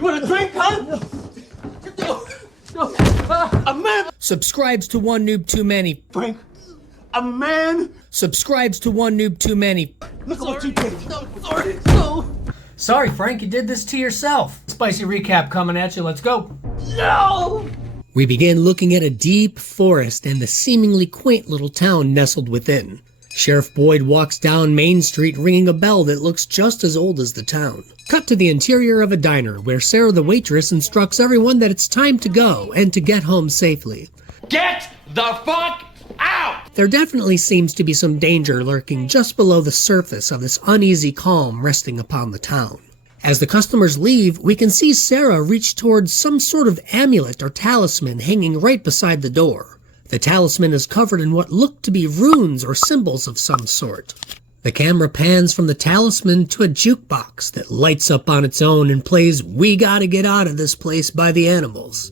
You want a drink, huh? No. A man Subscribes to One Noob Too Many. Frank, a man. Subscribes to One Noob Too Many. Look at what you did. No. Sorry, Frank, you did this to yourself. Spicy recap coming at you. Let's go. No. We begin looking at a deep forest and the seemingly quaint little town nestled within. Sheriff Boyd walks down Main Street ringing a bell that looks just as old as the town. Cut to the interior of a diner where Sarah the waitress instructs everyone that it's time to go and to get home safely. Get the fuck out! There definitely seems to be some danger lurking just below the surface of this uneasy calm resting upon the town. As the customers leave, we can see Sarah reach towards some sort of amulet or talisman hanging right beside the door. The talisman is covered in what look to be runes or symbols of some sort. The camera pans from the talisman to a jukebox that lights up on its own and plays "We Gotta Get Out of This Place" by the Animals.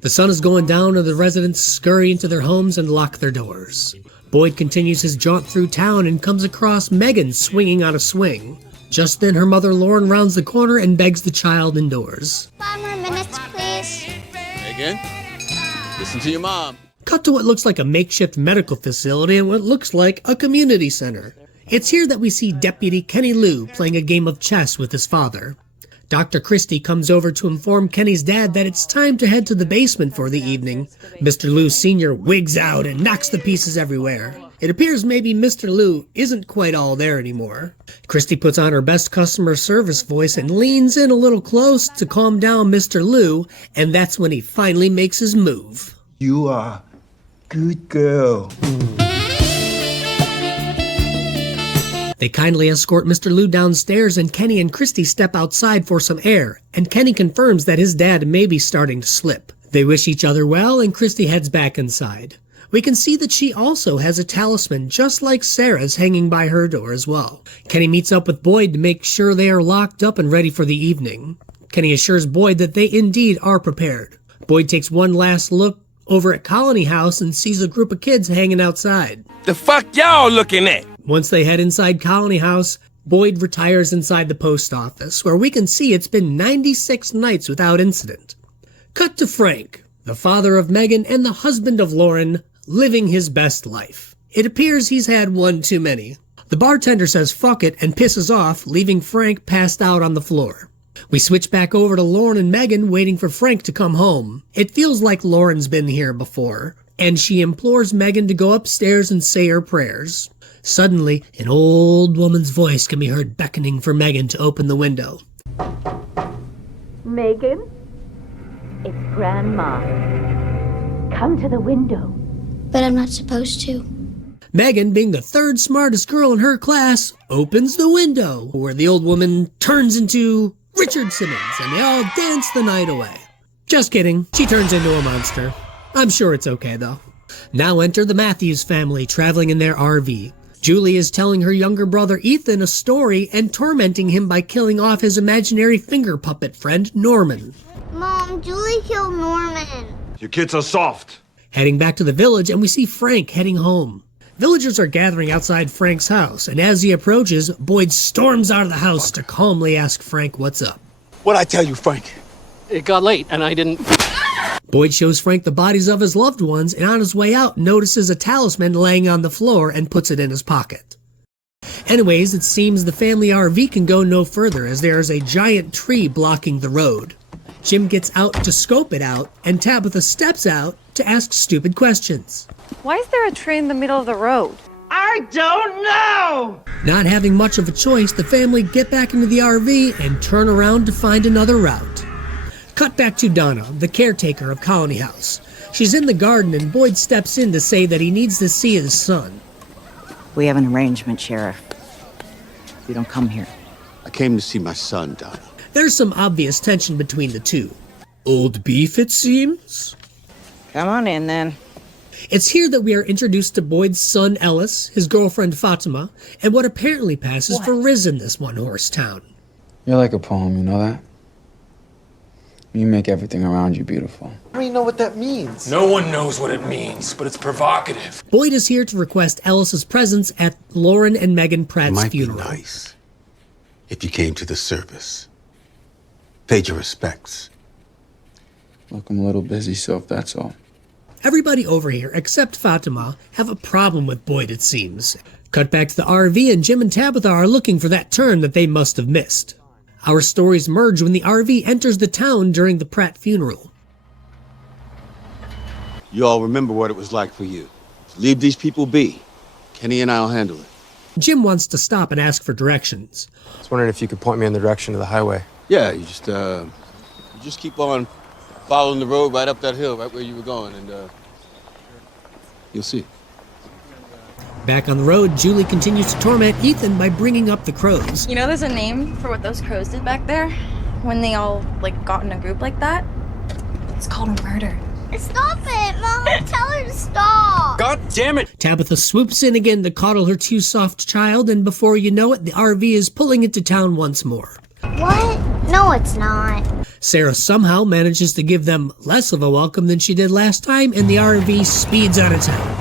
The sun is going down and the residents scurry into their homes and lock their doors. Boyd continues his jaunt through town and comes across Megan swinging on a swing. Just then her mother Lauren rounds the corner and begs the child indoors. 5 more minutes, please. Megan, listen to your mom. Cut to what looks like a makeshift medical facility and what looks like a community center. It's here that we see Deputy Kenny Lou playing a game of chess with his father. Dr. Christie comes over to inform Kenny's dad that it's time to head to the basement for the evening. Mr. Lou Sr. wigs out and knocks the pieces everywhere. It appears maybe Mr. Lou isn't quite all there anymore. Christie puts on her best customer service voice and leans in a little close to calm down Mr. Lou, and that's when he finally makes his move. You are good girl. They kindly escort Mr. Lou downstairs and Kenny and Christy step outside for some air, and Kenny confirms that his dad may be starting to slip. They wish each other well and Christy heads back inside. We can see that she also has a talisman just like Sarah's hanging by her door as well. Kenny meets up with Boyd to make sure they are locked up and ready for the evening. Kenny assures Boyd that they indeed are prepared. Boyd takes one last look over at Colony House and sees a group of kids hanging outside. The fuck y'all looking at? Once they head inside Colony House, Boyd retires inside the post office, where we can see it's been 96 nights without incident. Cut to Frank, the father of Megan and the husband of Lauren, living his best life. It appears he's had one too many. The bartender says fuck it and pisses off, leaving Frank passed out on the floor. We switch back over to Lauren and Megan waiting for Frank to come home. It feels like Lauren's been here before, and she implores Megan to go upstairs and say her prayers. Suddenly, an old woman's voice can be heard beckoning for Megan to open the window. Megan, it's Grandma. Come to the window. But I'm not supposed to. Megan, being the third smartest girl in her class, opens the window, where the old woman turns into Richard Simmons, and they all dance the night away. Just kidding, she turns into a monster. I'm sure it's okay, though. Now enter the Matthews family traveling in their RV. Julie is telling her younger brother Ethan a story and tormenting him by killing off his imaginary finger puppet friend, Norman. Mom, Julie killed Norman. Your kids are soft. Heading back to the village, and we see Frank heading home. Villagers are gathering outside Frank's house, and as he approaches, Boyd storms out of the house to calmly ask Frank what's up. What'd I tell you, Frank? It got late and I didn't. Boyd shows Frank the bodies of his loved ones, and on his way out notices a talisman laying on the floor and puts it in his pocket. Anyways, it seems the family RV can go no further as there is a giant tree blocking the road. Jim gets out to scope it out, and Tabitha steps out to ask stupid questions. Why is there a tree in the middle of the road? I don't know. Not having much of a choice, the family get back into the RV and turn around to find another route. Cut back to Donna, the caretaker of Colony House. She's in the garden and Boyd steps in to say that he needs to see his son. We have an arrangement, Sheriff. You don't come here. I came to see my son, Donna. There's some obvious tension between the two. Old beef, it seems? Come on in, then. It's here that we are introduced to Boyd's son Ellis, his girlfriend Fatima, and what apparently passes for Riz in this one-horse town. You're like a poem, you know that? You make everything around you beautiful. I don't even know what that means. No one knows what it means, but it's provocative. Boyd is here to request Ellis's presence at Lauren and Megan Pratt's Might funeral. be nice if you came to the service. Paid your respects. Look, I'm a little busy, so if that's all. Everybody over here, except Fatima, have a problem with Boyd, it seems. Cut back to the RV, and Jim and Tabitha are looking for that turn that they must have missed. Our stories merge when the RV enters the town during the Pratt funeral. You all remember what it was like for you. Leave these people be. Kenny and I'll handle it. Jim wants to stop and ask for directions. I was wondering if you could point me in the direction of the highway. Yeah, you just keep on following the road right up that hill, right where you were going, and you'll see. Back on the road, Julie continues to torment Ethan by bringing up the crows. You know there's a name for what those crows did back there? When they all, got in a group like that? It's called a murder. Stop it, Mom. Tell her to stop. God damn it! Tabitha swoops in again to coddle her too soft child, and before you know it, the RV is pulling into town once more. What? No, it's not. Sarah somehow manages to give them less of a welcome than she did last time, and the RV speeds out of town.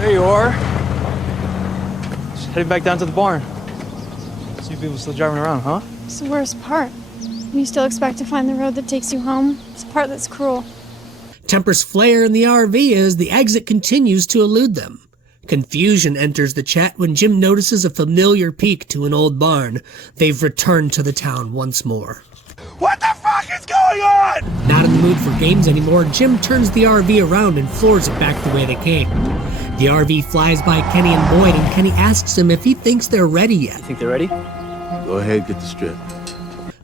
There you are. Just heading back down to the barn. See people still driving around, huh? It's the worst part. You still expect to find the road that takes you home? It's the part that's cruel. Tempers flare in the RV as the exit continues to elude them. Confusion enters the chat when Jim notices a familiar peek to an old barn. They've returned to the town once more. What the fuck is going on? Not in the mood for games anymore, Jim turns the RV around and floors it back the way they came. The RV flies by Kenny and Boyd, and Kenny asks him if he thinks they're ready yet. Think they're ready? Go ahead, get the strip.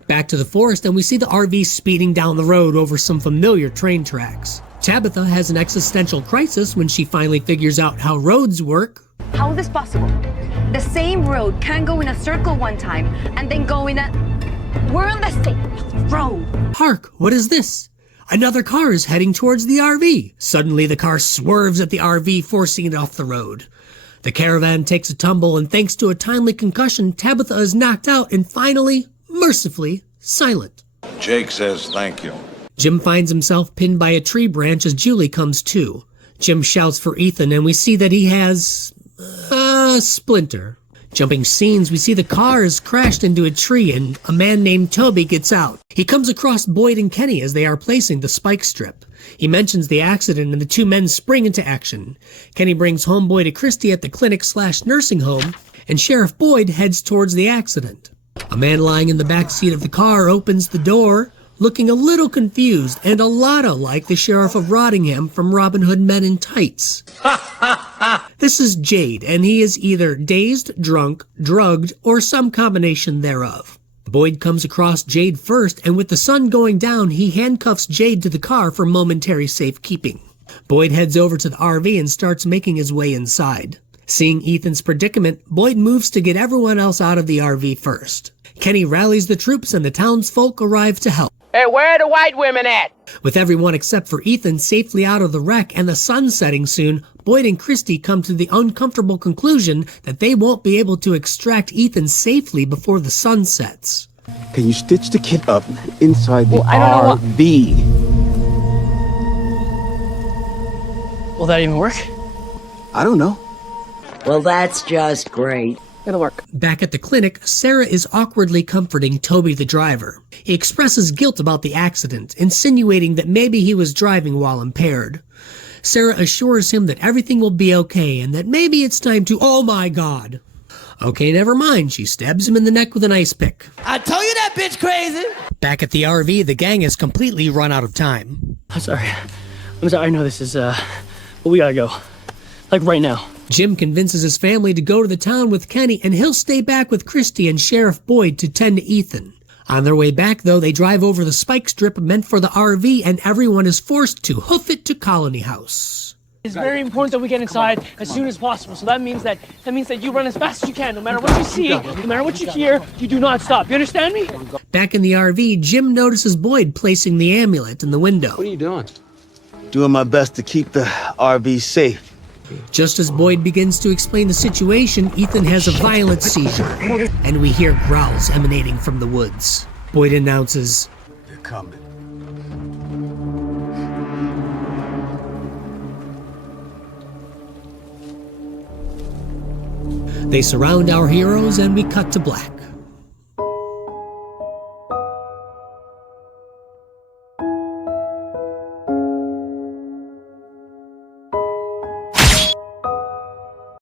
Back to the forest, and we see the RV speeding down the road over some familiar train tracks. Tabitha has an existential crisis when she finally figures out how roads work. How is this possible? The same road can go in a circle one time and then go in a... We're on the same road. Hark, what is this? Another car is heading towards the RV. Suddenly, the car swerves at the RV, forcing it off the road. The caravan takes a tumble, and thanks to a timely concussion, Tabitha is knocked out and finally, mercifully, silent. Jake says thank you. Jim finds himself pinned by a tree branch as Julie comes to. Jim shouts for Ethan, and we see that he has a splinter. Jumping scenes, we see the car is crashed into a tree, and a man named Toby gets out. He comes across Boyd and Kenny as they are placing the spike strip. He mentions the accident, and the two men spring into action. Kenny brings homeboy to Christy at the clinic/nursing home, and Sheriff Boyd heads towards the accident. A man lying in the back seat of the car opens the door, looking a little confused and a lot like the Sheriff of Rottingham from Robin Hood Men in Tights. This is Jade, and he is either dazed, drunk, drugged, or some combination thereof. Boyd comes across Jade first, and with the sun going down, he handcuffs Jade to the car for momentary safekeeping. Boyd heads over to the RV and starts making his way inside. Seeing Ethan's predicament, Boyd moves to get everyone else out of the RV first. Kenny rallies the troops, and the townsfolk arrive to help. Hey, where are the white women at? With everyone except for Ethan safely out of the wreck and the sun setting soon, Boyd and Christy come to the uncomfortable conclusion that they won't be able to extract Ethan safely before the sun sets. Can you stitch the kid up inside the I don't know RV? Will that even work? I don't know. Well, that's just great. It'll work. Back at the clinic, Sarah is awkwardly comforting Toby the driver. He expresses guilt about the accident, insinuating that maybe he was driving while impaired. Sarah assures him that everything will be okay and that maybe it's time to, oh my god. Okay, never mind. She stabs him in the neck with an ice pick. I told you that bitch crazy. Back at the RV, the gang has completely run out of time. I'm sorry. I know this is, but we gotta go. Like right now. Jim convinces his family to go to the town with Kenny, and he'll stay back with Christy and Sheriff Boyd to tend to Ethan. On their way back, though, they drive over the spike strip meant for the RV, and everyone is forced to hoof it to Colony House. It's very important that we get inside as soon as possible. So that means that you run as fast as you can. No matter what you see, no matter what you hear, you do not stop. You understand me? Back in the RV, Jim notices Boyd placing the amulet in the window. What are you doing? Doing my best to keep the RV safe. Just as Boyd begins to explain the situation, Ethan has a violent seizure, and we hear growls emanating from the woods. Boyd announces, They're coming. they surround our heroes, and we cut to black.